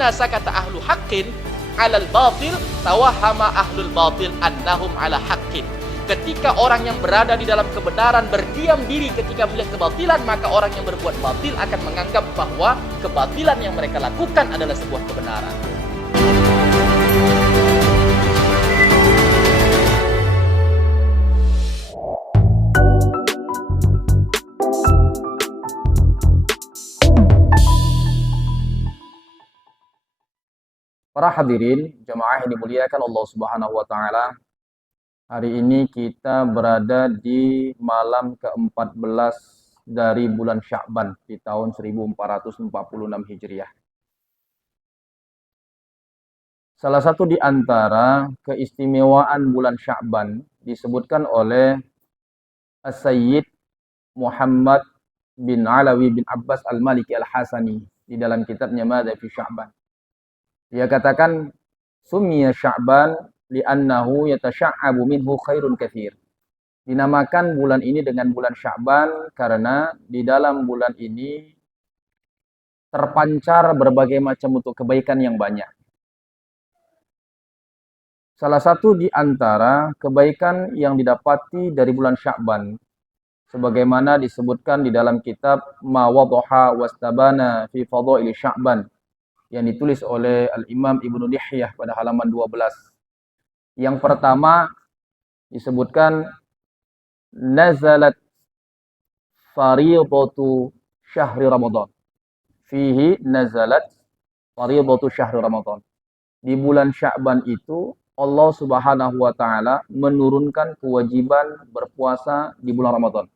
hina sakata ahlu haqqin 'alal batil tawahhama ahlul batil annahum 'ala haqqin. Ketika orang yang berada di dalam kebenaran berdiam diri ketika melihat kebatilan, maka orang yang berbuat batil akan menganggap bahwa kebatilan yang mereka lakukan adalah sebuah kebenaran. Para hadirin, jemaah yang dimuliakan Allah Subhanahu wa taala. Hari ini kita berada di malam ke-14 dari bulan Sya'ban di tahun 1446 Hijriah. Salah satu di antara keistimewaan bulan Sya'ban disebutkan oleh As-Sayyid Muhammad bin Alawi bin Abbas Al-Maliki Al-Hasani di dalam kitabnya Madza fi Sya'ban. Dia katakan, "Summiya Sya'ban li'annahu yatasya'abu minhu khairun katsir." Dinamakan bulan ini dengan bulan Sya'ban karena di dalam bulan ini terpancar berbagai macam bentuk kebaikan yang banyak. Salah satu di antara kebaikan yang didapati dari bulan Sya'ban sebagaimana disebutkan di dalam kitab Ma Wadhaha Wastabana fi Fadhaili Sya'ban yang ditulis oleh Al-Imam Ibnu Dihyah pada halaman 12. Yang pertama disebutkan nazalat fariidatu syahri Ramadan. Fihi nazalat fariidatu syahri Ramadan. Di bulan Sya'ban itu Allah Subhanahu wa taala menurunkan kewajiban berpuasa di bulan Ramadan.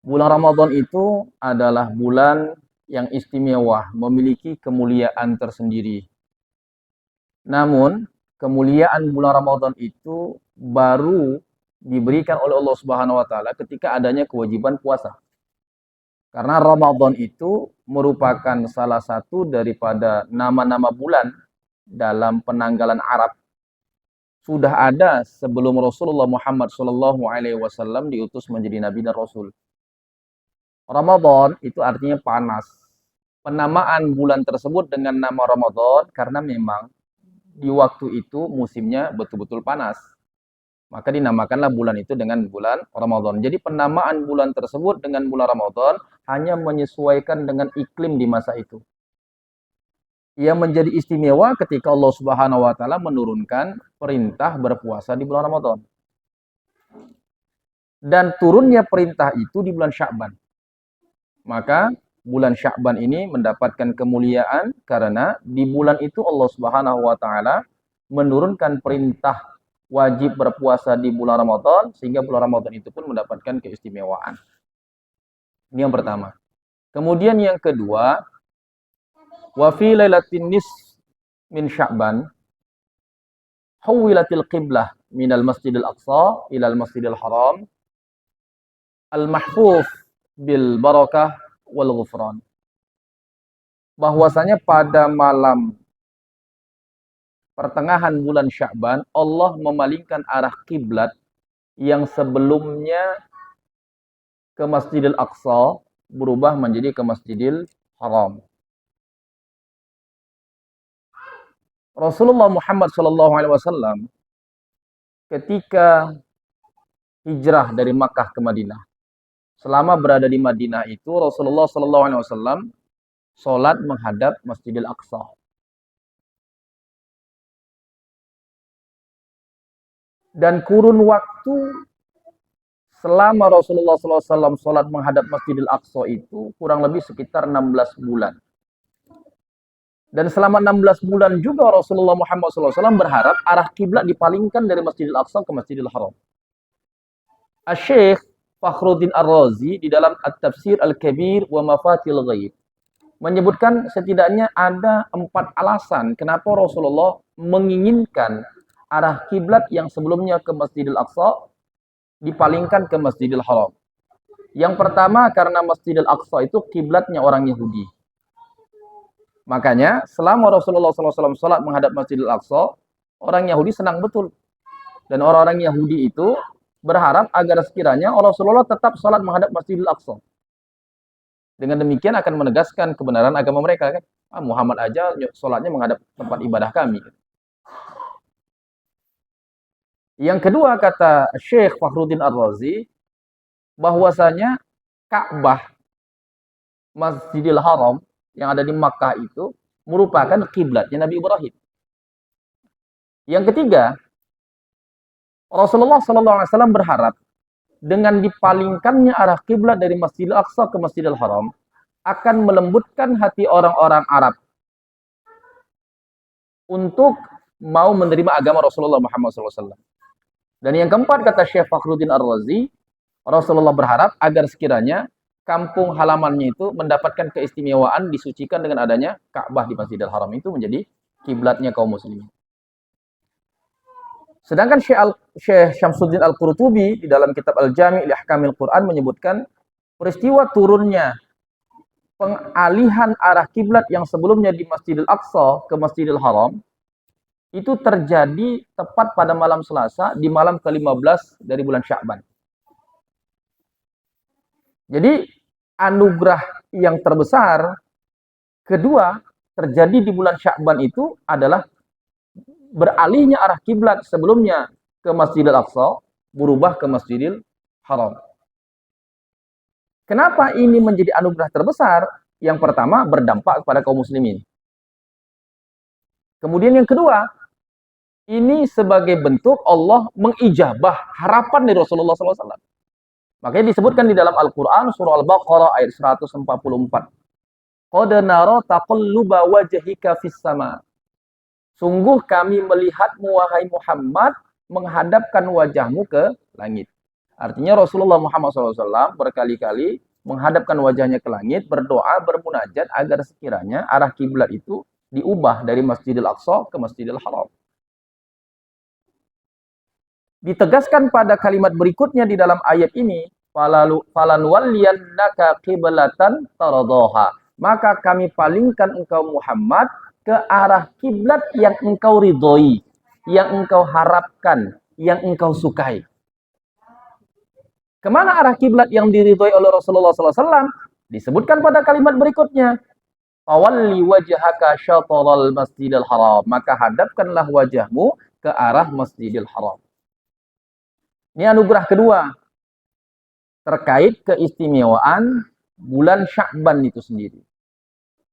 Bulan Ramadan itu adalah bulan yang istimewa, memiliki kemuliaan tersendiri. Namun, kemuliaan bulan Ramadan itu baru diberikan oleh Allah Subhanahu wa taala ketika adanya kewajiban puasa. Karena Ramadan itu merupakan salah satu daripada nama-nama bulan dalam penanggalan Arab. Sudah ada sebelum Rasulullah Muhammad SAW diutus menjadi nabi dan rasul. Ramadan itu artinya panas. Penamaan bulan tersebut dengan nama Ramadan karena memang di waktu itu musimnya betul-betul panas. Maka dinamakanlah bulan itu dengan bulan Ramadan. Jadi penamaan bulan tersebut dengan bulan Ramadan hanya menyesuaikan dengan iklim di masa itu. Ia menjadi istimewa ketika Allah Subhanahu wa taala menurunkan perintah berpuasa di bulan Ramadan. Dan turunnya perintah itu di bulan Sya'ban. Maka bulan Sya'ban ini mendapatkan kemuliaan karena di bulan itu Allah Subhanahu wa taala menurunkan perintah wajib berpuasa di bulan Ramadan sehingga bulan Ramadan itu pun mendapatkan keistimewaan. Ini yang pertama. Kemudian yang kedua, wa fi lailatin nis min Sya'ban huwilatil qiblah minal Masjidil Aqsa ilal Masjidil Haram al-mahfuz bil barakah wal ghufran. Bahwasanya pada malam pertengahan bulan Sya'ban Allah memalingkan arah kiblat yang sebelumnya ke Masjidil Aqsa berubah menjadi ke Masjidil Haram. Rasulullah Muhammad SAW ketika hijrah dari Makkah ke Madinah, selama berada di Madinah itu Rasulullah SAW sholat menghadap Masjidil Aqsa. Dan kurun waktu selama Rasulullah SAW sholat menghadap Masjidil Aqsa itu kurang lebih sekitar 16 bulan. Dan selama 16 bulan juga Rasulullah Muhammad SAW berharap arah kiblat dipalingkan dari Masjidil Aqsa ke Masjidil Haram. Asy-Syaikh Fakhruddin Ar-Razi di dalam At-Tafsir Al-Kabir wa Mafatil Ghaib menyebutkan setidaknya ada 4 alasan kenapa Rasulullah menginginkan arah kiblat yang sebelumnya ke Masjidil Aqsa dipalingkan ke Masjidil Haram. Yang pertama karena Masjidil Aqsa itu kiblatnya orang Yahudi. Makanya selama Rasulullah SAW sholat menghadap Masjidil Aqsa, orang Yahudi senang betul. Dan orang-orang Yahudi itu berharap agar sekiranya Rasulullah tetap sholat menghadap Masjidil Aqsa. Dengan demikian akan menegaskan kebenaran agama mereka, kan? Muhammad aja sholatnya menghadap tempat ibadah kami. Yang kedua, kata Syekh Fakhruddin Ar-Razi, bahwasanya Ka'bah, Masjidil Haram yang ada di Makkah itu merupakan kiblatnya Nabi Ibrahim. Yang ketiga, Rasulullah SAW berharap dengan dipalingkannya arah kiblat dari Masjidil Aqsa ke Masjidil Haram akan melembutkan hati orang-orang Arab untuk mau menerima agama Rasulullah Muhammad SAW. Dan yang keempat, kata Syekh Fakhruddin Ar-Razi, Rasulullah berharap agar sekiranya kampung halamannya itu mendapatkan keistimewaan disucikan dengan adanya Ka'bah di Masjidil Haram itu menjadi kiblatnya kaum muslimin. Sedangkan Syekh Syamsuddin Al-Qurtubi di dalam kitab Al-Jami' li Ahkamil Quran menyebutkan peristiwa turunnya pengalihan arah kiblat yang sebelumnya di Masjidil Aqsa ke Masjidil Haram itu terjadi tepat pada malam Selasa di malam ke-15 dari bulan Sya'ban. Jadi anugerah yang terbesar kedua terjadi di bulan Sya'ban itu adalah beralihnya arah kiblat sebelumnya ke Masjidil Aqsa berubah ke Masjidil Haram. Kenapa ini menjadi anugerah terbesar? Yang pertama, berdampak kepada kaum muslimin. Kemudian yang kedua, ini sebagai bentuk Allah mengijabah harapan dari Rasulullah SAW. Makanya disebutkan di dalam Al-Quran surah Al-Baqarah ayat 144. Qad nara taqalluba wajhika fis sama. Sungguh kami melihatmu wahai Muhammad menghadapkan wajahmu ke langit. Artinya Rasulullah Muhammad SAW berkali-kali menghadapkan wajahnya ke langit, berdoa, bermunajat agar sekiranya arah kiblat itu diubah dari Masjidil Aqsa ke Masjidil Haram. Ditegaskan pada kalimat berikutnya di dalam ayat ini, falanwalliyannaka qiblatan taradaha. Maka kami palingkan engkau Muhammad ke arah kiblat yang engkau ridhoi, yang engkau harapkan, yang engkau sukai. Kemana arah kiblat yang diridhoi oleh Rasulullah SAW? Disebutkan pada kalimat berikutnya. Fawalli wajhaka syatral Masjidil Haram. Maka hadapkanlah wajahmu ke arah Masjidil Haram. Ini anugerah kedua terkait keistimewaan bulan Sya'ban itu sendiri.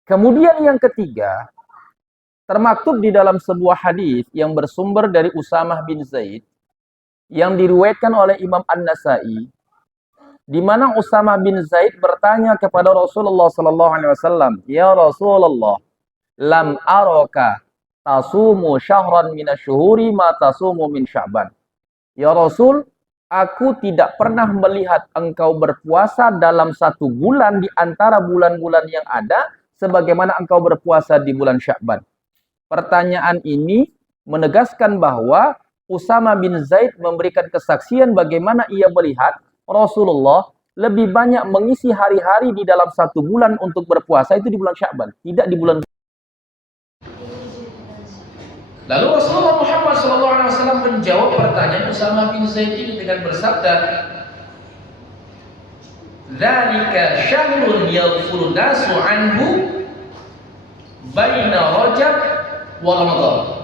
Kemudian yang ketiga, termaktub di dalam sebuah hadis yang bersumber dari Usamah bin Zaid yang diriwayatkan oleh Imam An-Nasa'i, di mana Usamah bin Zaid bertanya kepada Rasulullah SAW, "Ya Rasulullah, lam araka tasumu syahran minasyuhuri ma tasumu min Sya'ban." Ya Rasul, aku tidak pernah melihat engkau berpuasa dalam satu bulan di antara bulan-bulan yang ada sebagaimana engkau berpuasa di bulan Sya'ban. Pertanyaan ini menegaskan bahwa Usamah bin Zaid memberikan kesaksian bagaimana ia melihat Rasulullah lebih banyak mengisi hari-hari di dalam satu bulan untuk berpuasa itu di bulan Sya'ban, tidak di bulan. Lalu Rasulullah Muhammad SAW menjawab pertanyaan Usamah bin Zaid ini dengan bersabda, "Dzalika syahrun yaghfuru nasu anhu baina Rajab wa Ramadan."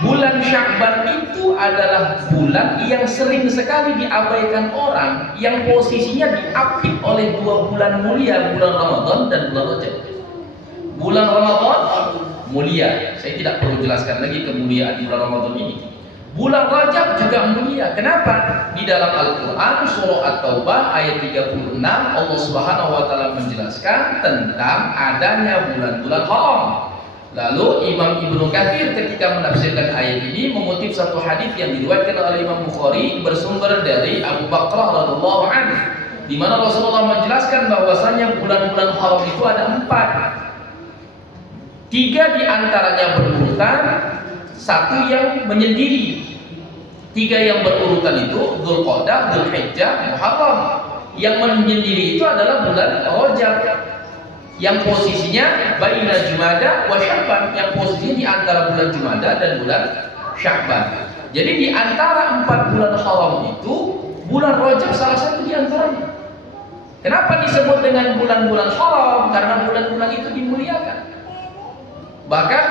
Bulan Sya'ban itu adalah bulan yang sering sekali diabaikan orang, yang posisinya diapit oleh dua bulan mulia, bulan Ramadan dan bulan Rajab. Bulan Ramadan mulia, saya tidak perlu jelaskan lagi kemuliaan bulan Ramadan ini. Bulan Rajab juga mulia. Kenapa? Di dalam Al-Quran surah At-Taubah ayat 36 Allah Subhanahu wa taala menjelaskan tentang adanya bulan-bulan haram. Lalu Imam Ibnu Katsir ketika menafsirkan ayat ini mengutip satu hadis yang diriwayatkan oleh Imam Bukhari bersumber dari Abu Bakrah radhiyallahu anhu, di mana Rasulullah menjelaskan bahwasanya bulan-bulan haram itu ada 4. 3 di antaranya berurutan, 1 yang menyendiri. 3 yang berurutan itu Dzulqa'dah, Dzulhijjah, Muharram. Yang menyendiri itu adalah bulan Rajab, yang posisinya baina Jumada wa Sya'ban, yang posisinya di antara bulan Jumada dan bulan Sya'ban. Jadi di antara 4 bulan haram itu bulan Rajab salah satu di antaranya. Kenapa disebut dengan bulan-bulan haram? Karena bulan-bulan itu dimuliakan. Bahkan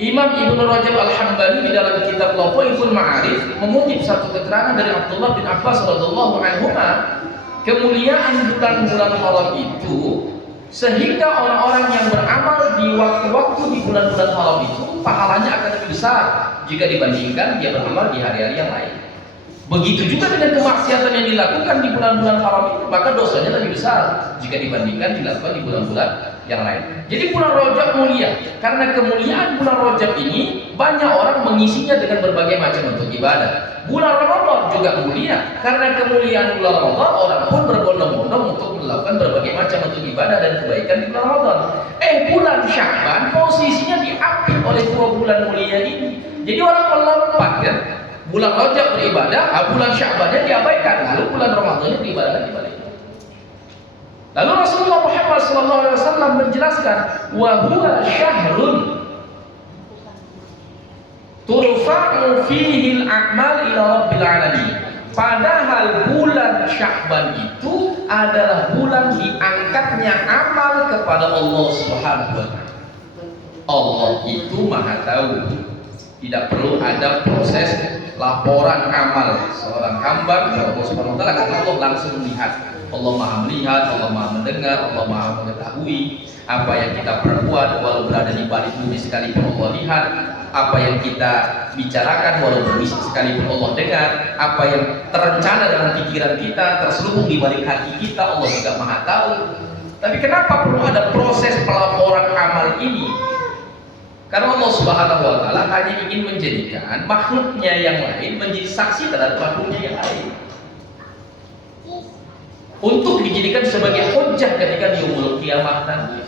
Imam Ibnu Rajab Al-Hambali di dalam kitab Lataiful Ma'arif mengutip satu keterangan dari Abdullah bin Abbas radhiyallahu anhuma, kemuliaan bulan-bulan haram itu sehingga orang-orang yang beramal di waktu-waktu di bulan-bulan haram itu pahalanya akan lebih besar jika dibandingkan dia beramal di hari-hari yang lain. Begitu juga dengan kemaksiatan yang dilakukan di bulan-bulan haram itu, maka dosanya lebih besar jika dibandingkan dilakukan di bulan-bulan yang lain. Jadi bulan Rajab mulia, karena kemuliaan bulan Rajab ini banyak orang mengisinya dengan berbagai macam bentuk ibadah. Bulan Ramadan juga mulia, karena kemuliaan bulan Ramadan orang pun berbondong-bondong untuk melakukan berbagai macam bentuk ibadah dan kebaikan di bulan Ramadan. Bulan Sya'ban posisinya diambil oleh dua bulan mulia ini. Jadi orang melompat kan, bulan Rajab beribadah, bulan Sya'bannya diabaikan, lalu bulan Ramadannya diibadahkan di balik. Lalu Rasulullah Muhammad SAW menjelaskan, wa huwa syahrun turfa'u fihi al-a'mal ila rabbil alamin. Padahal bulan Sya'ban itu adalah bulan diangkatnya amal kepada Allah Subhanahu wa taala. Allah itu Maha tahu. Tidak perlu ada proses laporan amal seorang hamba kepada Allah Subhanahu wa taala, karena Allah langsung melihat. Allah Maha melihat, Allah Maha mendengar, Allah Maha mengetahui apa yang kita perbuat walau berada di balik bumi sekalipun Allah lihat, apa yang kita bicarakan walau berbisik sekalipun Allah dengar, apa yang terencana dalam pikiran kita, terselubung di balik hati kita, Allah juga Maha tahu. Tapi kenapa perlu ada proses pelaporan amal ini? Karena Allah Subhanahu wa taala hanya ingin menjadikan makhluknya yang lain menjadi saksi terhadap makhluknya yang lain, untuk dijadikan sebagai hujjah ketika di yaumul qiyamah nanti.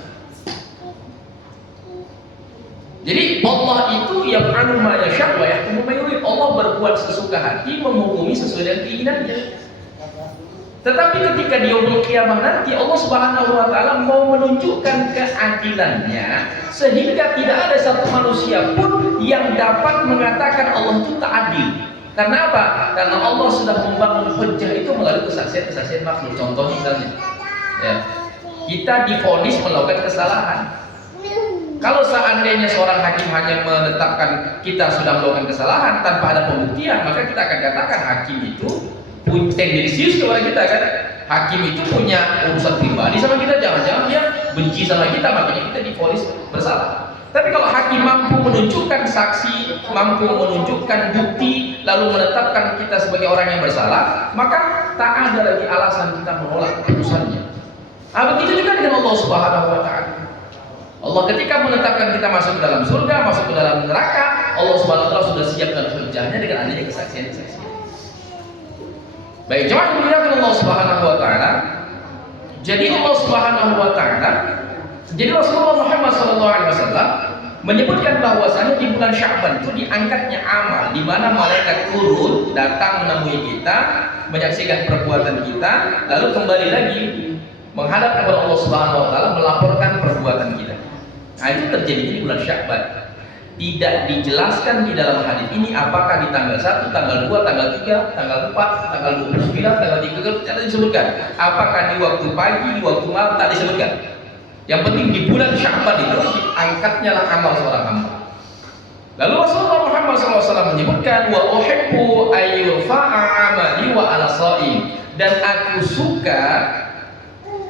Jadi Allah itu yaf'alu ma yasha' wa yahkumu ma yurid. Allah berbuat sesuka hati, menghukumi sesuai dengan keinginannya. Tetapi ketika di yaumul qiyamah nanti Allah Subhanahu wa taala mau menunjukkan keadilannya, sehingga tidak ada satu manusia pun yang dapat mengatakan Allah itu tak adil. Karena apa? Karena Allah sudah membangun hujjah itu melalui kesaksian-kesaksian makhluk. Contoh misalnya, ya, kita divonis melakukan kesalahan. Kalau seandainya seorang hakim hanya menetapkan kita sudah melakukan kesalahan tanpa ada pembuktian, maka kita akan katakan hakim itu tendensius kepada kita kan. Hakim itu punya urusan pribadi sama kita, jangan-jangan dia benci sama kita, makanya kita divonis bersalah. Tapi kalau hakim mampu menunjukkan saksi, mampu menunjukkan bukti, lalu menetapkan kita sebagai orang yang bersalah, maka tak ada lagi alasan kita menolak putusannya. Begitu juga dengan Allah Subhanahu wa taala. Allah ketika menetapkan kita masuk ke dalam surga, masuk ke dalam neraka, Allah Subhanahu wa taala sudah siapkan hujjahnya dengan adanya kesaksian-kesaksian. Baik, jemaah yang dimuliakan Allah Subhanahu wa taala. Jadi Allah Subhanahu wa taala, jadi Rasulullah Muhammad SAW menyebutkan bahwasanya di bulan Sya'ban itu diangkatnya amal, di mana malaikat turun datang menemui kita, menyaksikan perbuatan kita, lalu kembali lagi menghadap kepada Allah Subhanahu wa taala melaporkan perbuatan kita. Nah, itu terjadi di bulan Sya'ban. Tidak dijelaskan di dalam hadis ini apakah di tanggal 1, tanggal 2, tanggal 3, tanggal 4, tanggal 29, tanggal 30, tidak disebutkan. Apakah di waktu pagi, di waktu malam, tak disebutkan. Yang penting di bulan Sya'ban itu diangkatnya lah amal seorang hamba. Lalu Rasulullah Muhammad SAW menyebutkan, wa uhibbu ayyurfa'a amali wa ala sha'im, dan aku suka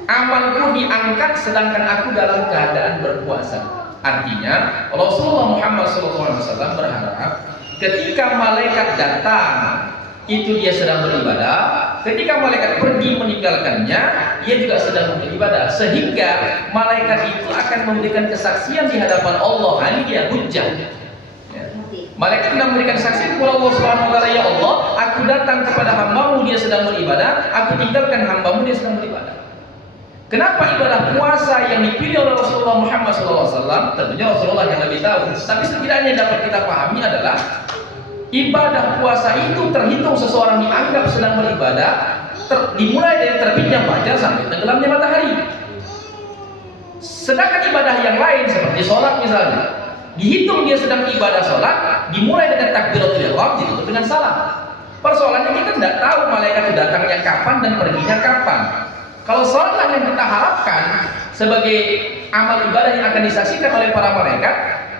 amalku diangkat sedangkan aku dalam keadaan berpuasa. Artinya Rasulullah Muhammad SAW berharap ketika malaikat datang itu dia sedang beribadah, ketika malaikat pergi meninggalkannya ia juga sedang beribadah, sehingga malaikat itu akan memberikan kesaksian di hadapan Allah. Ini dia hujjah. Malaikat sedang memberikan saksi kepada Allah Subhanahu wa taala, ya Allah, aku datang kepada hambamu dia sedang beribadah, aku tinggalkan hambamu dia sedang beribadah. Kenapa ibadah puasa yang dipilih oleh Rasulullah Muhammad SAW? Tentunya Rasulullah yang lebih tahu. Tapi setidaknya dapat kita pahami adalah ibadah puasa itu terhitung seseorang dianggap sedang beribadah dimulai dari terbitnya fajar sampai tenggelamnya matahari. Sedangkan ibadah yang lain seperti sholat misalnya, dihitung dia sedang ibadah sholat dimulai dengan takbiratul ihram ditutup dengan salam. Persoalannya kita tidak tahu malaikat itu datangnya kapan dan perginya kapan. Kalau sholat yang kita harapkan sebagai amal ibadah yang akan disaksikan oleh para malaikat,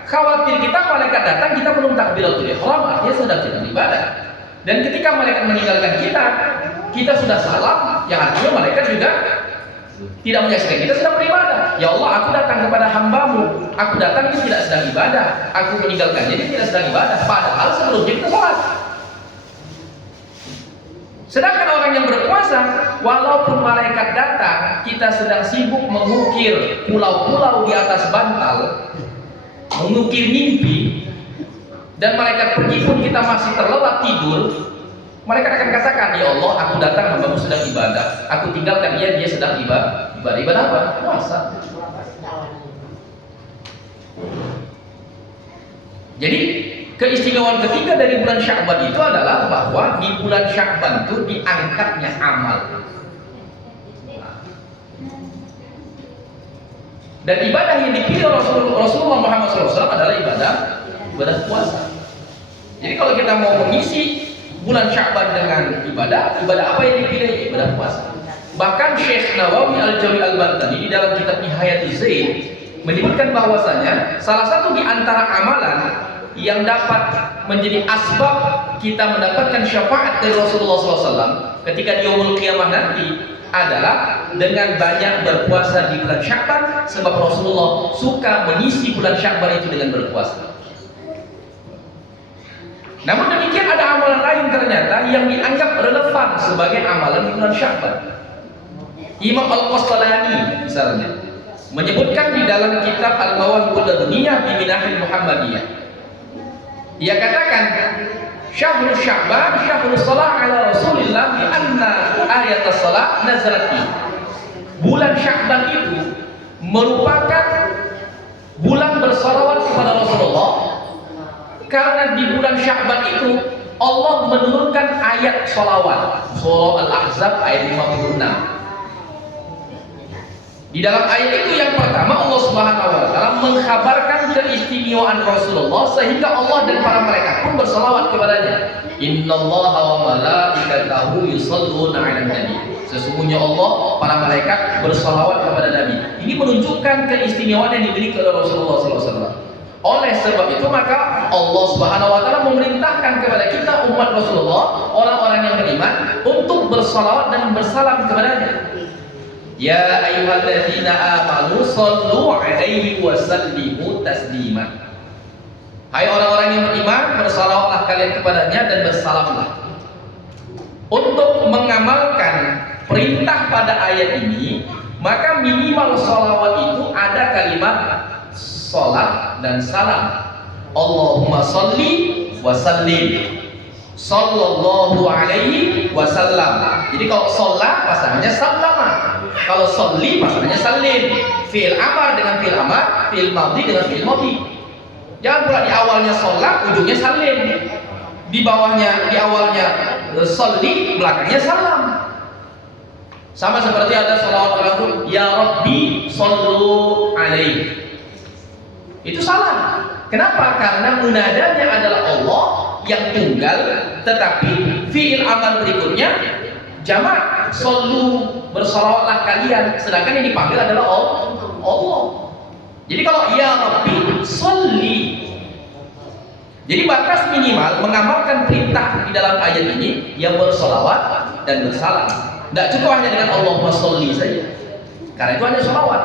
khawatir kita malaikat datang kita belum takbiratul ihram, artinya sedang tidak ibadah. Dan ketika malaikat meninggalkan kita sudah salam, yang artinya malaikat juga tidak menyaksikan kita sedang beribadah. Ya Allah, aku datang kepada hambamu, aku datang ini tidak sedang ibadah, aku meninggalkannya ini tidak sedang ibadah, padahal sebelumnya kita sholat. Sedangkan orang yang berpuasa, walaupun malaikat datang, kita sedang sibuk mengukir pulau-pulau di atas bantal, mengukir mimpi, dan malaikat pergi pun kita masih terlelap tidur, malaikat akan katakan, ya Allah, aku datang, hambamu sedang ibadah, aku tinggalkan dia sedang ibadah. Ibadah apa? Puasa. Jadi keistimewaan ketiga dari bulan Sya'ban itu adalah bahwa di bulan Sya'ban itu diangkatnya amal. Dan ibadah yang dipilih Rasulullah Muhammad SAW adalah ibadah puasa. Jadi kalau kita mau mengisi bulan Sya'ban dengan ibadah apa yang dipilih? Ibadah puasa. Bahkan Syekh Nawawi Al-Jawi Al-Bantani di dalam kitab Nihayatul Zaid menyebutkan bahwasanya salah satu di antara amalan yang dapat menjadi asbab kita mendapatkan syafaat dari Rasulullah SAW ketika di yaumul qiyamah nanti adalah dengan banyak berpuasa di bulan Sya'ban, sebab Rasulullah suka mengisi bulan Sya'ban itu dengan berpuasa. Namun demikian ada amalan lain ternyata yang dianggap relevan sebagai amalan di bulan Sya'ban. Imam Al-Qastalani misalnya menyebutkan di dalam kitab Al-Mawahibul Laduniyah bi Minahil Muhammadiyah, ia katakan Syahrul Sya'ban syahrul salat ala Rasulillah bi anna ayat as-salat nazalat fi. Bulan Sya'ban itu merupakan bulan bersalawat kepada Rasulullah, karena di bulan Sya'ban itu Allah menurunkan ayat salawat. Surah Al-Ahzab ayat 56. Di dalam ayat itu yang pertama Allah Subhanahu wa taala mengkhabarkan keistimewaan Rasulullah sehingga Allah dan para malaikat pun bersalawat kepadanya. Innallaha wa malaikatahu yusholluna 'alan nabi. Sesungguhnya Allah, para malaikat bersalawat kepada Nabi. Ini menunjukkan keistimewaan yang dimiliki oleh Rasulullah SAW. Oleh sebab itu maka Allah Subhanahu wa taala memerintahkan kepada kita umat Rasulullah, orang-orang yang beriman, untuk bersalawat dan bersalam kepadanya. Ya ayyuhalladzina amanu shallu 'alaihi wa sallimu taslima. Hai orang-orang yang beriman, bersalawatlah kalian kepadanya dan bersalamlah. Untuk mengamalkan perintah pada ayat ini, maka minimal salawat itu ada kalimat salat dan salam. Allahumma shalli wa sallim sallallahu alaihi wasallam. Jadi kalau sholat pasangannya sallama, kalau sholli pasangannya salim. Fi'il amar dengan fi'il amar, fi'il madhi dengan fi'il madhi. Jangan pula di awalnya sholat, ujungnya salim. Di awalnya sholli, belakangnya salam. Sama seperti ada salawat orang ya Rabbi shollu alaihi. Itu salam. Kenapa? Karena munadanya adalah Allah yang tunggal, tetapi fi'il amal berikutnya jamak, shollu, bersalawatlah kalian, sedangkan yang dipanggil adalah Allah. Jadi kalau ya Rabbi sholli, jadi batas minimal mengamalkan perintah di dalam ayat ini yang bersalawat dan bersalam. Tidak cukup hanya dengan Allahumma sholli saja, karena itu hanya salawat,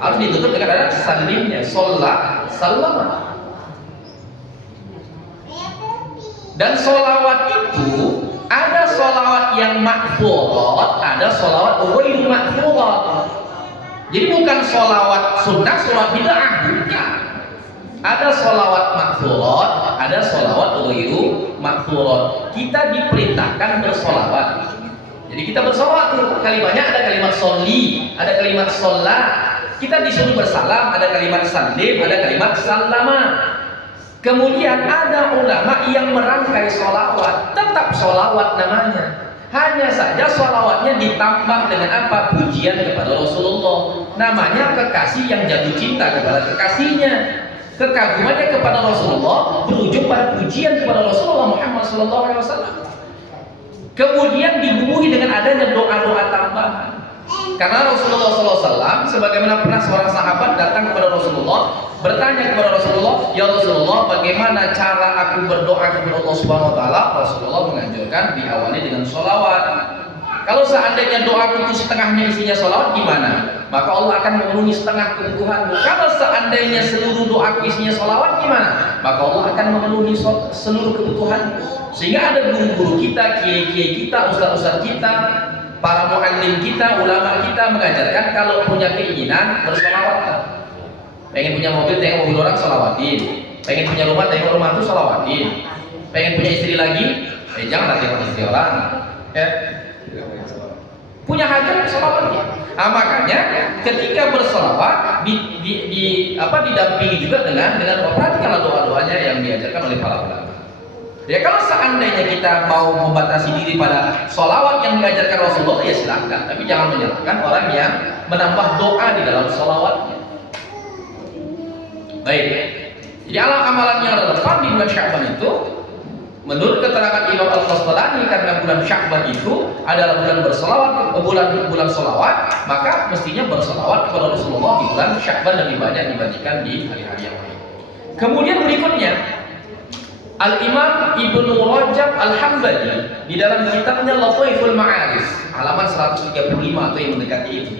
harus ditutup dengan ada salimnya, sholat, salama. Dan sholawat itu ada sholawat yang makfurat, ada sholawat ghairu makfurat. Jadi bukan sholawat sunnah, sholawat bid'ah, bukan. Ada sholawat makfurat, ada sholawat ghairu makfurat. Kita diperintahkan bersolawat. Jadi kita bersolawat tuh, kalimatnya ada kalimat sholli, ada kalimat sholat. Kita disuruh bersalam, ada kalimat salim, ada kalimat salama. Kemudian ada ulama yang merangkai sholawat, tetap sholawat namanya. Hanya saja sholawatnya ditambah dengan apa? Pujian kepada Rasulullah. Namanya kekasih yang jatuh cinta kepada kekasihnya. Kekagumannya kepada Rasulullah berujung pada pujian kepada Rasulullah Muhammad SAW. Kemudian dibubuhi dengan adanya doa-doa tambahan. Karena Rasulullah SAW sebagaimana pernah seorang sahabat datang kepada Rasulullah, bertanya kepada Rasulullah, "Ya Rasulullah, bagaimana cara aku berdoa kepada Allah Subhanahu wa taala?" Rasulullah menganjurkan diawali dengan sholawat. Kalau seandainya doaku itu setengahnya isinya sholawat, gimana? Maka Allah akan memenuhi setengah kebutuhanmu. Kalau seandainya seluruh doaku isinya sholawat, gimana? Maka Allah akan memenuhi seluruh kebutuhanmu. Sehingga ada guru-guru kita, kiai-kiai kita, ustaz-ustaz kita, para muallim kita, ulama kita mengajarkan kalau punya keinginan bersolawat. Pengen punya mobil, tengok mobil orang sholawatin. Pengen punya rumah, tengok rumah itu sholawatin. Pengen punya istri lagi, janganlah tengok istri orang. Ya. Punya hajat sholawatin. Nah, makanya ketika bersolawat didampingi juga dengan perhatikanlah doa-doanya yang diajarkan oleh para ulama. Ya, kalau seandainya kita mau membatasi diri pada sholawat yang diajarkan Rasulullah, ya silahkan. Tapi jangan menyalahkan orang yang menambah doa di dalam sholawatnya. Baik. Jadi amalan yang relevan di bulan Sya'ban itu, menurut keterangan Imam Al-Qastalani, karena bulan Sya'ban itu adalah bulan bersolawat, bulan solawat, maka mestinya bersolawat kepada Rasulullah di bulan Sya'ban lebih banyak dibandingkan di hari-hari yang lain. Kemudian berikutnya, Al-Imam Ibnu Rajab Al-Hambali di dalam kitabnya Lataiful Ma'arif halaman 135 atau yang mendekati itu,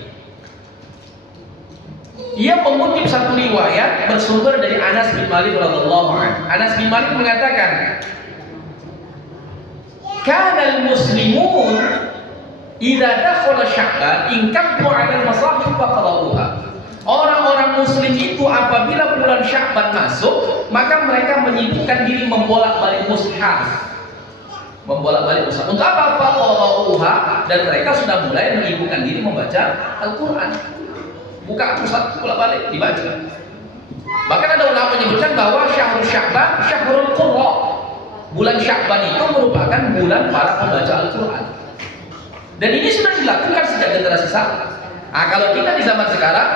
ia mengutip satu riwayat bersumber dari Anas bin Malik radhiyallahu anhu. Anas bin Malik mengatakan, "Kana al-muslimun idza dakhala Sya'ban inkabbu 'ala al-masahif faqra'uha." Orang-orang muslim itu apabila bulan Sya'ban masuk, maka mereka menyibukkan diri membolak-balik mushaf. Membolak-balik mushaf. Untuk apa? Faqra'uha, dan mereka sudah mulai menyibukkan diri membaca Al-Qur'an. Buka mushaf, bolak-balik dibaca. Bahkan ada ulama menyebutkan bahwa syahrul Sya'ban syahrul Qurra. Bulan Sya'ban itu merupakan bulan para pembaca Al-Qur'an. Dan ini sudah dilakukan sejak generasi salaf. Nah, kalau kita di zaman sekarang,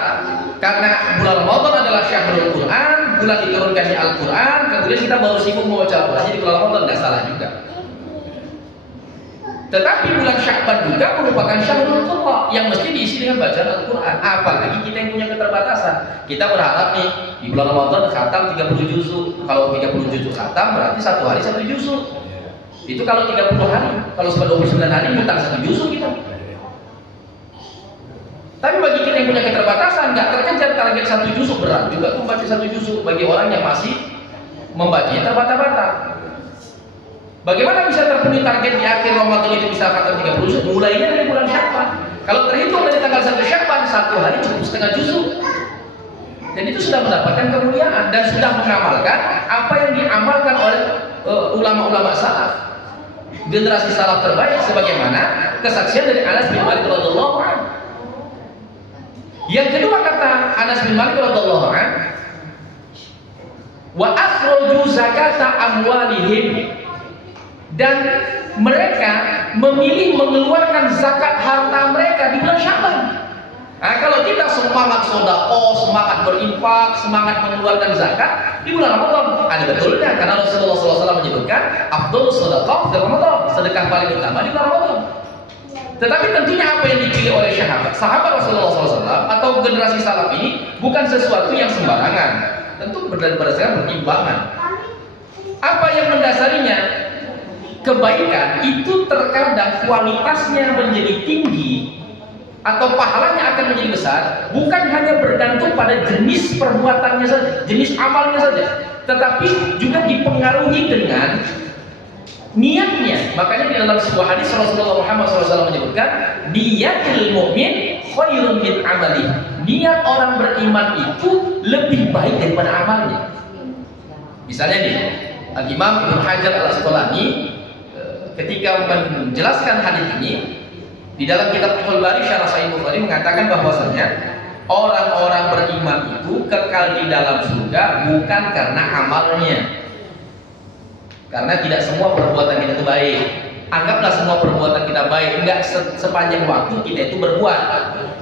karena bulan Ramadan adalah syahrul Quran, bulan diturunkan di Al-Quran, kemudian kita baru sibuk membaca Al-Quran, jadi bulan Ramadan nggak salah juga. Tetapi bulan Sya'ban juga merupakan syahrul Qur'an yang mesti diisi dengan bacaan Al-Quran. Apalagi kita yang punya keterbatasan. Kita berharap nih di bulan Ramadan khatam 30 juzuk. Kalau 30 juzuk khatam berarti satu hari 1 juzuk. Itu kalau 30 hari. Kalau 29 hari ngutang 1 juzuk kita. Tapi bagi kita yang punya keterbatasan, nggak terkejar target 1 juzuk, berat juga tuh membaca 1 juzuk bagi orang yang masih membacanya terbata-bata. Bagaimana bisa terpenuhi target di akhir Ramadan itu bisa khatam 30 juzuk? Mulainya dari bulan Sya'ban. Kalau terhitung dari tanggal 1 Sya'ban, 1 hari cukup setengah juzuk. Dan itu sudah mendapatkan kemuliaan dan sudah mengamalkan apa yang diamalkan oleh ulama-ulama salaf. Generasi salaf terbaik, sebagaimana kesaksian dari Anas bin Malik radhiyallahu anhu. Yang kedua kata Anas bin Malik radhiyallahu anhu, wa akhraju zakata amwalihim, dan mereka memilih mengeluarkan zakat harta mereka di bulan Sya'ban. Nah, kalau kita semangat sedekah, semangat berinfak, semangat mengeluarkan zakat di bulan Ramadan, ada betulnya karena Rasulullah SAW menyebutkan afdhalus sedekah di Ramadan, sedekah paling utama di bulan Ramadan. Tetapi tentunya apa yang dipilih oleh sahabat Rasulullah SAW atau generasi salaf ini bukan sesuatu yang sembarangan. Tentu berdasarkan pertimbangan. Apa yang mendasarinya? Kebaikan itu terkadang kualitasnya menjadi tinggi atau pahalanya akan menjadi besar, bukan hanya bergantung pada jenis perbuatannya saja, jenis amalnya saja, tetapi juga dipengaruhi dengan niatnya. Makanya di dalam sebuah hadis Rasulullah Muhammad SAW menyebutkan, niatul mu'min khairun min amali. Niat orang beriman itu lebih baik daripada amalnya. Misalnya nih, Al-Imam Ibnu Hajar Al-Asqalani ketika menjelaskan hadis ini di dalam kitab Fathul Bari Syarah Sahih Bukhari mengatakan bahwasanya orang-orang beriman itu kekal di dalam surga bukan karena amalnya. Karena tidak semua perbuatan kita itu baik. Anggaplah semua perbuatan kita baik, enggak sepanjang waktu kita itu berbuat.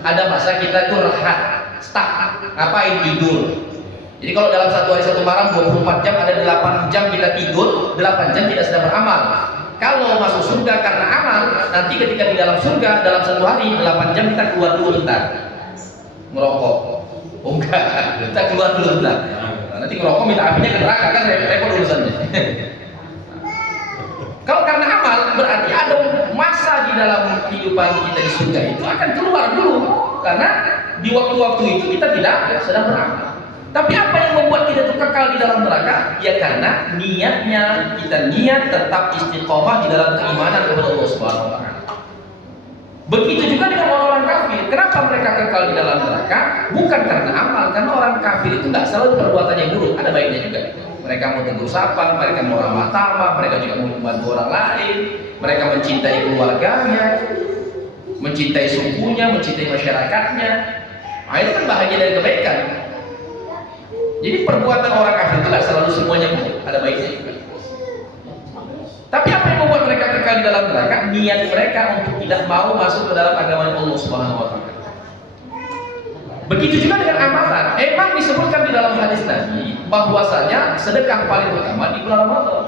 Ada masa kita itu rehat, stuck, ngapain, tidur. Jadi kalau dalam satu hari satu malam 24 jam, ada 8 jam kita tidur, 8 jam tidak sedang beramal. Kalau masuk surga karena amal, nanti ketika di dalam surga dalam satu hari 8 jam kita keluar dulu bentar ngerokok. Oh enggak, kita keluar dulu bentar. Nah, nanti ngerokok minta apinya ke neraka kan repot urusannya. Kalau karena amal berarti ada masa di dalam kehidupan kita di surga itu akan keluar dulu, karena di waktu-waktu itu kita tidak sedang beramal. Tapi apa yang membuat kita itu kekal di dalam neraka? Ya karena niatnya, kita niat tetap istiqomah di dalam keimanan kepada Allah Subhanahu wa taala. Begitu juga dengan orang-orang kafir. Kenapa mereka kekal di dalam neraka? Bukan karena amal, karena orang kafir itu nggak selalu perbuatannya buruk, ada baiknya juga. Mereka mau tegur sapa, mereka mau ramah tamah, mereka juga mau membantu orang lain, mereka mencintai keluarganya, mencintai sukunya, mencintai masyarakatnya. Nah, itu kan bahagia dari kebaikan. Jadi perbuatan orang kafir itu tidak selalu semuanya buruk, ada baiknya juga. Tapi apa yang membuat mereka kekal di dalam neraka? Niat mereka untuk tidak mau masuk ke dalam agama Allah Subhanahu wa taala. Begitu juga dengan amalan. Emang disebutkan di dalam hadis Nabi bahwasanya sedekah paling utama di bulan Ramadan.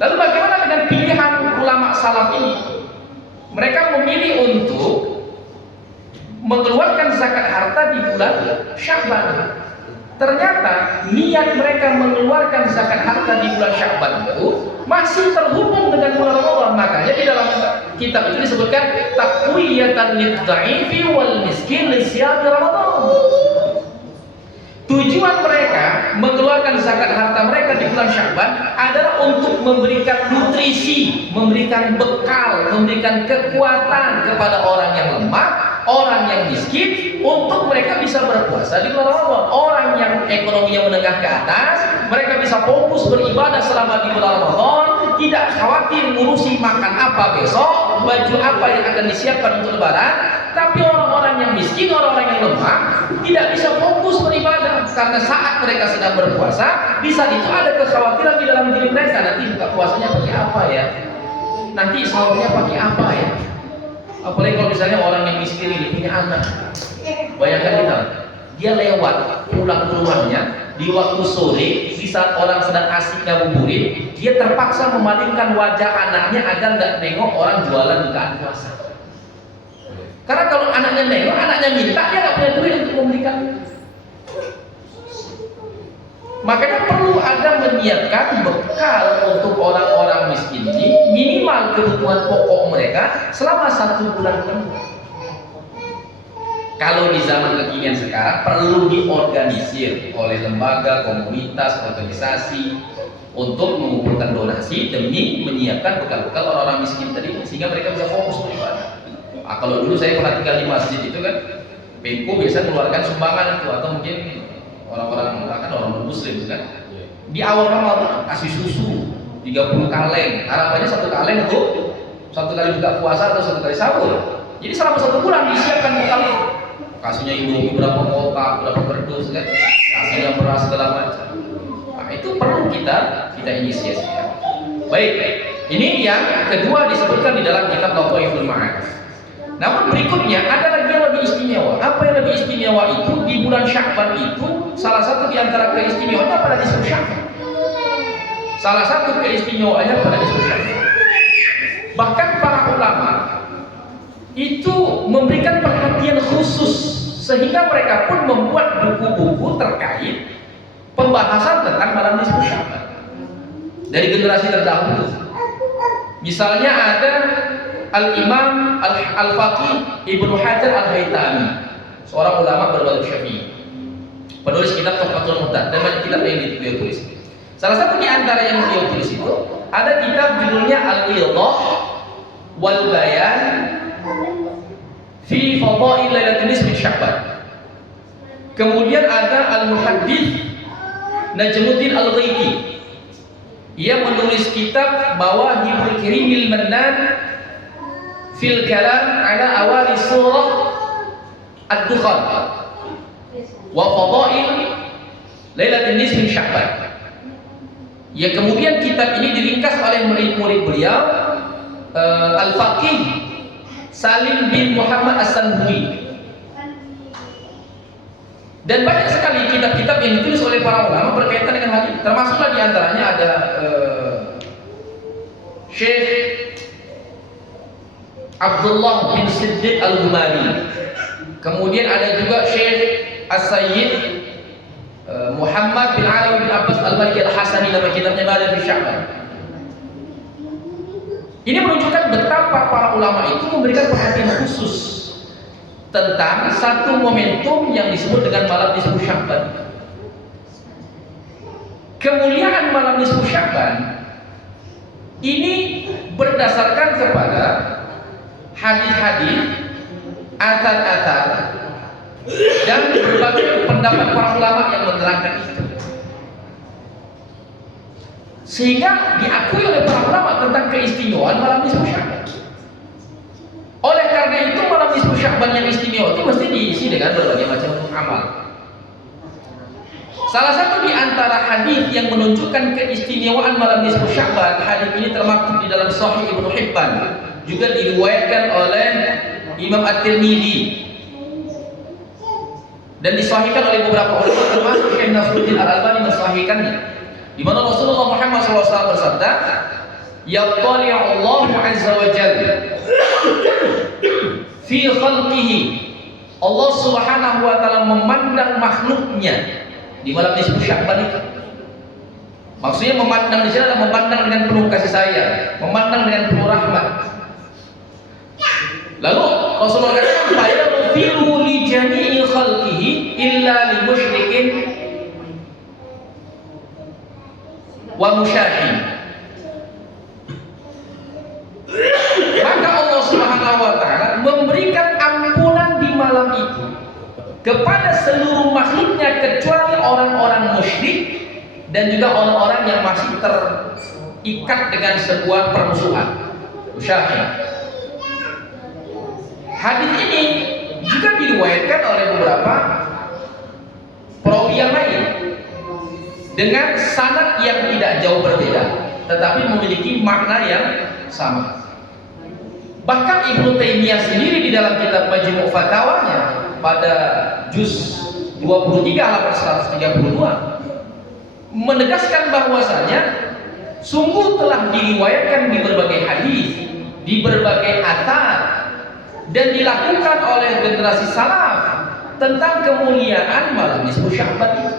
Lalu bagaimana dengan pilihan ulama salaf ini? Mereka memilih untuk mengeluarkan zakat harta di bulan Sya'ban. Ternyata niat mereka mengeluarkan zakat harta di bulan Sya'ban itu masih terhubung dengan bulan Ramadan. Makanya di dalam kitab itu disebutkan taqwiyatan lidh-dha'ifi wal miskin li siyam Ramadan. Tujuan mereka mengeluarkan zakat harta mereka di bulan Sya'ban adalah untuk memberikan nutrisi, memberikan bekal, memberikan kekuatan kepada orang yang lemah, orang yang miskin, untuk mereka bisa berpuasa di bulan Ramadan. Orang yang ekonominya menengah ke atas, mereka bisa fokus beribadah selama di bulan Ramadan, tidak khawatir ngurusi makan apa besok, baju apa yang akan disiapkan untuk lebaran. Tapi orang-orang yang miskin, orang-orang yang lemah tidak bisa fokus beribadah, karena saat mereka sedang berpuasa, bisa itu ada kekhawatiran di dalam diri mereka, nanti buka puasanya pakai apa ya, nanti sahurnya pakai apa ya. Apalagi kalau misalnya orang yang miskin ini punya anak, bayangkan kita, dia lewat pulang ke rumahnya di waktu sore, di saat orang sedang asik ngabuburit, dia terpaksa memalingkan wajah anaknya agar nggak nengok orang jualan bukaan puasa. Karena kalau anaknya nengok, anaknya minta, dia nggak punya duit untuk memberikan. Makanya perlu ada menyiapkan bekal untuk orang-orang miskin ini, minimal kebutuhan pokok mereka selama 1 bulan penuh. Kalau di zaman kekinian sekarang perlu diorganisir oleh lembaga, komunitas, organisasi untuk mengumpulkan donasi demi menyiapkan bekal-bekal orang-orang miskin tadi, sehingga mereka bisa fokus beribadah. Nah, kalau dulu saya pernah tinggal di masjid itu kan, Pemko biasa mengeluarkan sumbangan itu, atau mungkin orang-orang kan orang muslim kan, di awal Ramadan kasih susu 30 kaleng, harapannya 1 kaleng untuk 1 kali buka puasa atau 1 kali sahur. Jadi selama 1 bulan disiapkan bekal, kasihnya Indomie berapa kotak, berapa kerdus kan, kasihnya beras segala macam. Nah, itu perlu kita inisiasikan. Baik, ini yang kedua disebutkan di dalam kitab Lataiful Ma'arif. Namun berikutnya ada lagi yang lebih istimewa. Apa yang lebih istimewa itu? Di bulan Sya'ban itu salah satu di antara keistimewaannya pada nisfu Sya'ban. Salah satu keistimewaannya pada nisfu Sya'ban. Bahkan para ulama itu memberikan perhatian khusus, sehingga mereka pun membuat buku-buku terkait pembahasan tentang malam nisfu Sya'ban dari generasi terdahulu. Misalnya ada Al-Imam Al-Faqih Ibnu Hajar Al-Haytami, seorang ulama bermadzhab Syafi'i, penulis kitab Tuhfatul Muhtad, dan banyak kitab yang beliau tulis. Salah satu di antara yang beliau tulis itu ada kitab judulnya Al-Idah wal Bayan fi Fadail Lailatul Nisfi Sya'ban. Kemudian ada Al-Muhaddits Najmuddin Al-Ghaiti, ia menulis kitab Mawahibul Karimil Mannan fil kalam ala awali surah Ad-Dukhan wa Fadail Lailatul Nisfi Sya'ban. Ya, kemudian kitab ini diringkas oleh murid-murid beliau, Al-Faqih Salim bin Muhammad As-Sanbui. Dan banyak sekali kitab-kitab yang ditulis oleh para ulama berkaitan dengan hal ini. Termasuklah diantaranya ada Syekh Abdullah bin Siddiq Al-Ghumari. Kemudian ada juga Syekh As-Sayyid Muhammad bin Alawi bin Abbas Al-Maliki Al-Hasani, nama kitabnya Mada fi Sya'ban. Ini menunjukkan betapa para ulama itu memberikan perhatian khusus tentang satu momentum yang disebut dengan malam nisfu Sya'ban. Kemuliaan malam nisfu Sya'ban ini berdasarkan kepada hadis-hadis, athar-athar, dan berbagai pendapat para ulama yang menerangkan itu, sehingga diakui oleh para ulama tentang keistimewaan malam nisfu Sya'ban. Oleh karena itu malam nisfu Sya'ban yang istimewa itu mesti diisi dengan berbagai macam amal. Salah satu di antara hadis yang menunjukkan keistimewaan malam nisfu Sya'ban, hadis ini termaktub di dalam Sahih Ibnu Hibban, juga diriwayatkan oleh Imam At-Tirmidzi dan disahihkan oleh beberapa ulama termasuk Syekh Nasruddin Al-Albani mensahihkannya, di mana Rasulullah Muhammad SAW bersabda, "Yattali'u Allahu 'azza wa jalla fi khalqihi." Allah Subhanahu wa taala memandang makhluknya di malam nisfu Sya'ban itu. Maksudnya memandang di sini adalah memandang dengan penuh kasih sayang, memandang dengan penuh rahmat. Lalu Rasulullah katakan, "Fa yaghfiru li jami'i khalqihi illa li musyrikin wa musyahin." Maka Allah Subhanahu wa taala memberikan ampunan di malam itu kepada seluruh makhluknya kecuali orang-orang musyrik dan juga orang-orang yang masih terikat dengan sebuah permusuhan, musyahid. Hadis ini juga diriwayatkan oleh beberapa perawi yang lain dengan sanad yang tidak jauh berbeda, tetapi memiliki makna yang sama. Bahkan Ibnu Taimiyah sendiri di dalam kitab Majmu' Fatawanya pada juz 23 halaman 132 menegaskan bahwasanya sungguh telah diriwayatkan di berbagai hadis, di berbagai athar, dan dilakukan oleh generasi salaf tentang kemuliaan malam nisfu Sya'ban itu,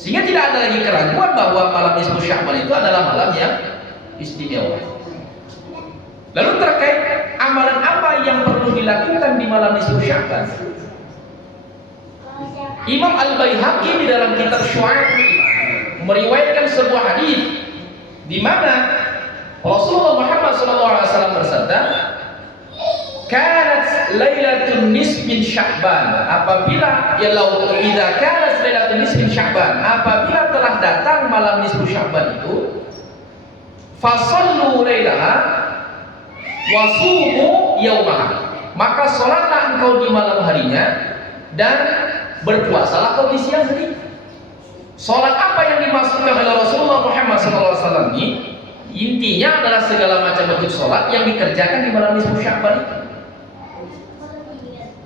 sehingga tidak ada lagi keraguan bahwa malam nisfu Sya'ban itu adalah malam yang istimewa. Lalu terkait amalan apa yang perlu dilakukan di malam nisfu Sya'ban, Imam Al-Baihaqi di dalam kitab Syu'ab meriwayatkan sebuah hadis di mana Rasulullah Muhammad SAW bersabda, "Kanat lailatul nisf min Sya'ban." Apabila idza kanat lailatul nisf min Sya'ban, apabila telah datang malam nisfu Sya'ban itu, fasallu lailaha wa sumu yaumaha, maka salatlah engkau di malam harinya dan berpuasalah kau di siang hari. Salat apa yang dimaksudkan oleh Rasulullah Muhammad SAW ini? Intinya adalah segala macam bentuk sholat yang dikerjakan di malam nisfu Sya'ban itu.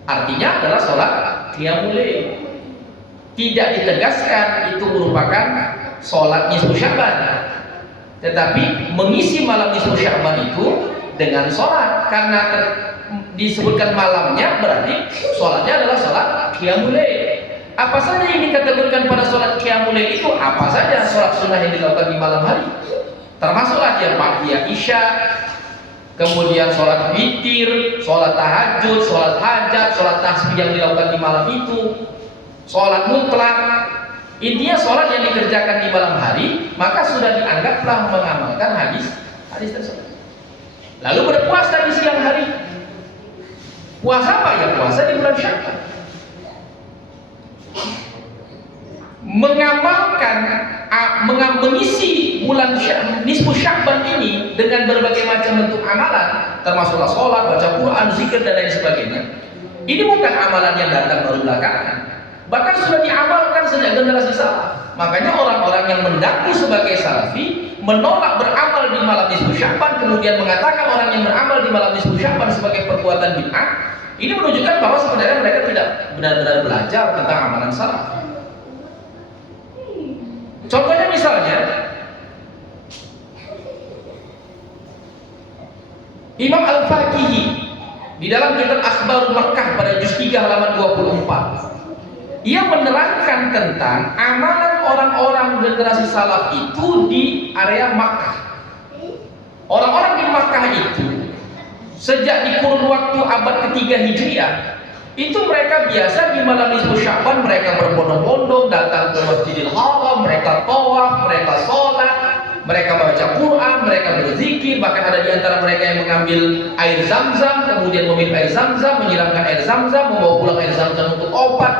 Artinya adalah sholat qiyamul lail. Tidak ditegaskan itu merupakan sholat nisfu Sya'ban, tetapi mengisi malam nisfu Sya'ban itu dengan sholat, karena disebutkan malamnya berarti sholatnya adalah sholat qiyamul lail. Apa saja yang dikategorikan pada sholat qiyamul lail itu? Apa saja sholat sunnah yang dilakukan di malam hari, termasuklah dia ba'diyah isya, kemudian sholat witir, sholat tahajud, sholat hajat, sholat tasbih yang dilakukan di malam itu, sholat mutlak. Intinya sholat yang dikerjakan di malam hari, maka sudah dianggap telah mengamalkan hadis tersebut. Lalu berpuasa di siang hari. Puasa apa ya? Puasa di bulan Sya'ban. Mengisi bulan nisfu Sya'ban ini dengan berbagai macam bentuk amalan, termasuklah sholat, baca Quran, zikir, dan lain sebagainya. Ini bukan amalan yang datang baru belakangan, bahkan sudah diamalkan sejak generasi salaf. Makanya orang-orang yang mengaku sebagai salafi menolak beramal di malam nisfu Sya'ban, kemudian mengatakan orang yang beramal di malam nisfu Sya'ban sebagai perbuatan bid'ah. Ini menunjukkan bahwa sebenarnya mereka tidak benar-benar belajar tentang amalan salaf. Contohnya misalnya, Imam Al-Faqihi di dalam kitab Akhbarul Makkah pada juz 3 halaman 24, ia menerangkan tentang amalan orang-orang generasi salaf itu di area Makkah. Orang-orang di Makkah itu sejak di kurun waktu abad ketiga Hijriah itu mereka biasa di malam nisfu Sya'ban mereka berbondong-bondong datang ke Masjidil Haram, mereka tawaf, mereka sholat, mereka baca Quran, mereka berzikir, bahkan ada di antara mereka yang mengambil air Zam-Zam, kemudian meminum air Zam-Zam, menyiramkan air Zam-Zam, membawa pulang air Zam-Zam untuk obat,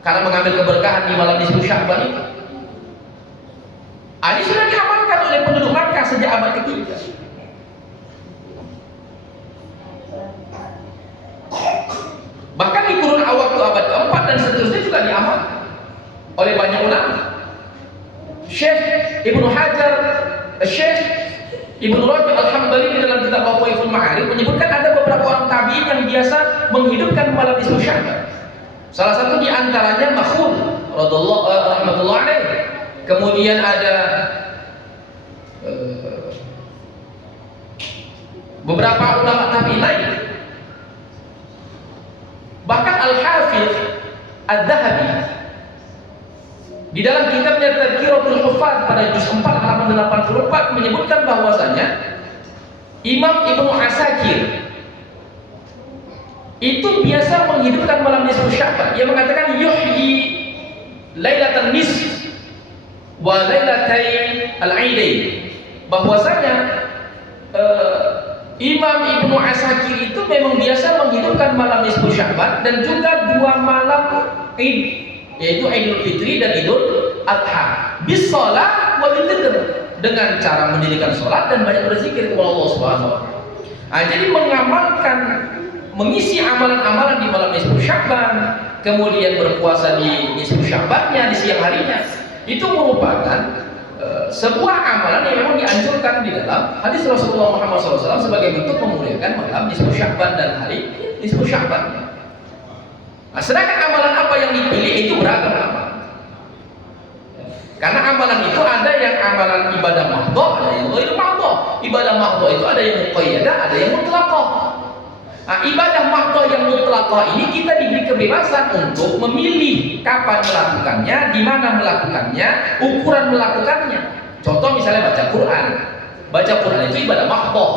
karena mengambil keberkahan di malam nisfu Sya'ban itu. Ini sudah diamalkan oleh penduduk Makkah sejak abad ketiga. Bahkan di kurun waktu abad keempat dan seterusnya juga diamalkan oleh banyak ulama. Syekh Ibnu Hajar, Syekh Ibnu Rajab Al-Hambali di dalam kitab Lataiful Ma'arif menyebutkan ada beberapa orang tabi'in yang biasa menghidupkan malam nisfu Sya'ban. Salah satu di antaranya Makhul rahmatullah alaih. Kemudian ada beberapa ulama tabi'in lain. Bahkan Al-Hafiz Al-Dhahabi di dalam kitabnya Tadhkiratul Huffaz pada juz 4 halaman 84 menyebutkan bahwasanya Imam Ibnu Asakir itu biasa menghidupkan malam nisfu Sya'ban. Ia mengatakan yuhyi lailatan nisf wa lailatain al-aidain, bahwasanya Imam Ibnu Asakir itu memang biasa menghidupkan malam nisfu Sya'ban dan juga 2 malam Id, yaitu Idul Fitri dan Idul Adha, bis shalah wa bil dzikr, dengan cara mendirikan salat dan banyak berzikir kepada Allah Subhanahu wa taala. Jadi mengamalkan, mengisi amalan-amalan di malam nisfu Sya'ban, kemudian berpuasa di nisfu Sya'bannya, di siang harinya, itu merupakan sebuah amalan yang memang dianjurkan di dalam hadis Rasulullah Muhammad SAW sebagai bentuk memuliakan malam nisfu Sya'ban dan hari nisfu Sya'ban. Nah, sedangkan amalan apa yang dipilih itu beragam amalan. Karena amalan itu ada yang amalan ibadah mahdhah, ada yang ghairu mahdhah. Ibadah mahdhah itu ada yang muqayyadah, ada yang mutlaqah. Nah, ibadah mahdhah yang mutlaqah ini kita diberi kebebasan untuk memilih kapan melakukannya, di mana melakukannya, ukuran melakukannya. Contoh misalnya baca Quran. Baca Quran itu ibadah mahdhah.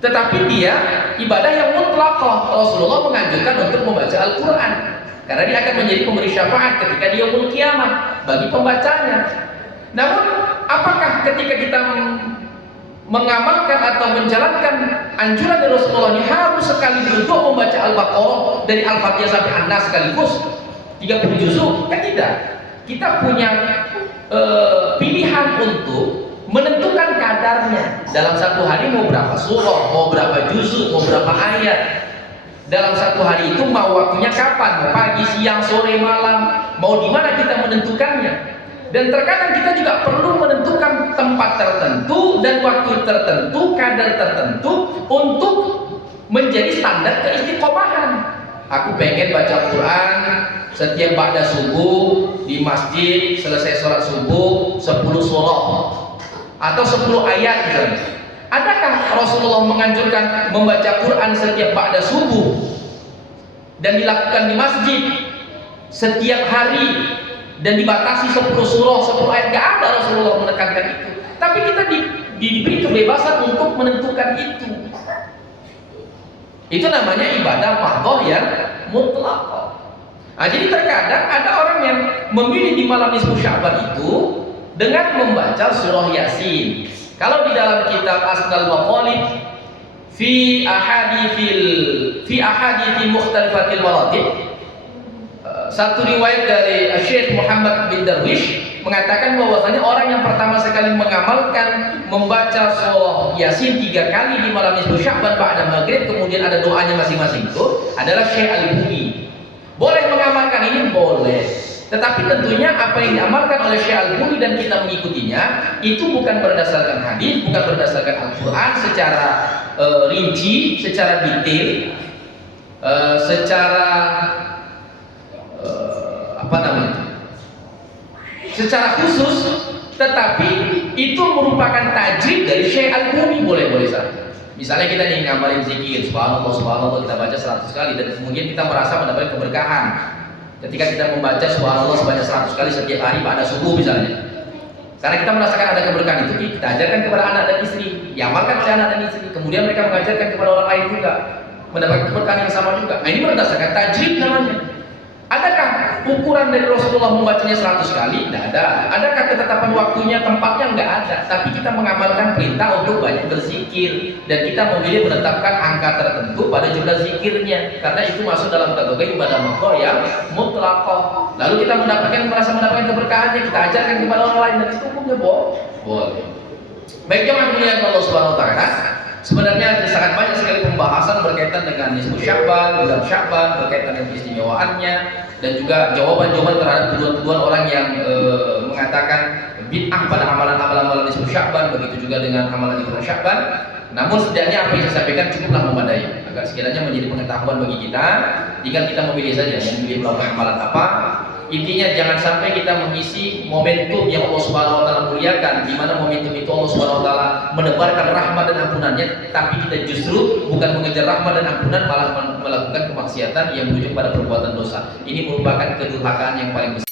Tetapi dia ibadah yang mutlaqah. Rasulullah menganjurkan untuk membaca Al-Quran karena dia akan menjadi pemberi syafaat ketika di yaumul qiyamah bagi pembacanya. Namun, apakah ketika kita mengamalkan atau menjalankan anjuran dari Rasulullah ini harus sekali untuk membaca Al-Baqarah dari Al-Fatihah sampai An-Nas sekaligus 30 juzuk? Kan tidak. Kita punya pilihan untuk menentukan kadarnya. Dalam satu hari mau berapa surah, mau berapa juzuk, mau berapa ayat. Dalam satu hari itu mau waktunya kapan? Mau pagi, siang, sore, malam. Mau di mana kita menentukannya? Dan terkadang kita juga perlu menentukan tempat tertentu dan waktu tertentu, kadar tertentu untuk menjadi standar keistiqomahan. Aku pengen baca Quran setiap ba'da subuh di masjid, selesai sholat subuh 10 surah atau 10 ayat misalnya. Adakah Rasulullah menganjurkan membaca Quran setiap ba'da subuh dan dilakukan di masjid setiap hari dan dibatasi 10 surah, 10 ayat? Gak ada Rasulullah menekankan itu. Tapi kita diberi kebebasan untuk menentukan itu. Itu namanya ibadah mahdhah yang mutlak. Nah, jadi terkadang ada orang yang memilih di malam nisfu Sya'ban itu dengan membaca surah Yasin. Kalau di dalam kitab Asnal Maqalid fi ahadithil mukhtalifatil maratib, satu riwayat dari Syekh Muhammad bin Darwish mengatakan bahwasanya orang yang pertama sekali mengamalkan membaca surah Yasin 3 kali di malam nisfu Sya'ban ba'da maghrib, kemudian ada doanya masing-masing, itu adalah Syekh Al-Buni. Boleh mengamalkan ini? Boleh. Tetapi tentunya apa yang diamalkan oleh Syekh Al-Buni dan kita mengikutinya itu bukan berdasarkan hadis, bukan berdasarkan Al-Quran secara rinci, secara detail, secara khusus, tetapi itu merupakan tajrid dari Syekh Al-Buni, boleh-boleh saja. Misalnya kita nih ngamalin zikir, subhanallah, subhanallah, kita baca 100 kali dan kemudian kita merasa mendapatkan keberkahan. Ketika kita membaca subhanallah sebanyak 100 kali setiap hari pada subuh misalnya. Karena kita merasakan ada keberkahan itu, kita ajarkan kepada anak dan istri, diamalkan oleh anak dan istri. Kemudian mereka mengajarkan kepada orang lain juga, mendapatkan keberkahan yang sama juga. Nah, ini berdasarkan tajrid namanya. Adakah ukuran dari Rasulullah membacanya 100 kali? Tidak ada. Adakah ketetapan waktunya, tempatnya? Enggak ada. Tapi kita mengamalkan perintah untuk banyak berzikir dan kita memilih menetapkan angka tertentu pada jumlah zikirnya karena itu masuk dalam kategori ibadah makhluk yang mutlaqah. Lalu kita merasa mendapatkan keberkahannya, kita ajarkan kepada orang lain dan itu hukumnya boleh. Baik jemaah muliakan Allah Subhanahu wa taala. Sebenarnya sangat banyak sekali pembahasan berkaitan dengan nisfu Sya'ban, bulan Sya'ban, berkaitan dengan keistimewaannya dan juga jawaban-jawaban terhadap tuduhan-tuduhan orang yang mengatakan bid'ah pada amalan-amalan nisfu Sya'ban, begitu juga dengan amalan di bulan Sya'ban. Namun setidaknya apa yang saya sampaikan cukuplah memadai agar sekiranya menjadi pengetahuan bagi kita. Tinggal kita memilih saja mau memilih melakukan amalan apa. Intinya jangan sampai kita mengisi momentum yang Allah Subhanahu wa taala muliakan, di mana momentum itu Allah Subhanahu wa taala menebarkan rahmat dan ampunannya, tapi kita justru bukan mengejar rahmat dan ampunan, malah melakukan kemaksiatan yang berujung pada perbuatan dosa. Ini merupakan kedurhakaan yang paling besar.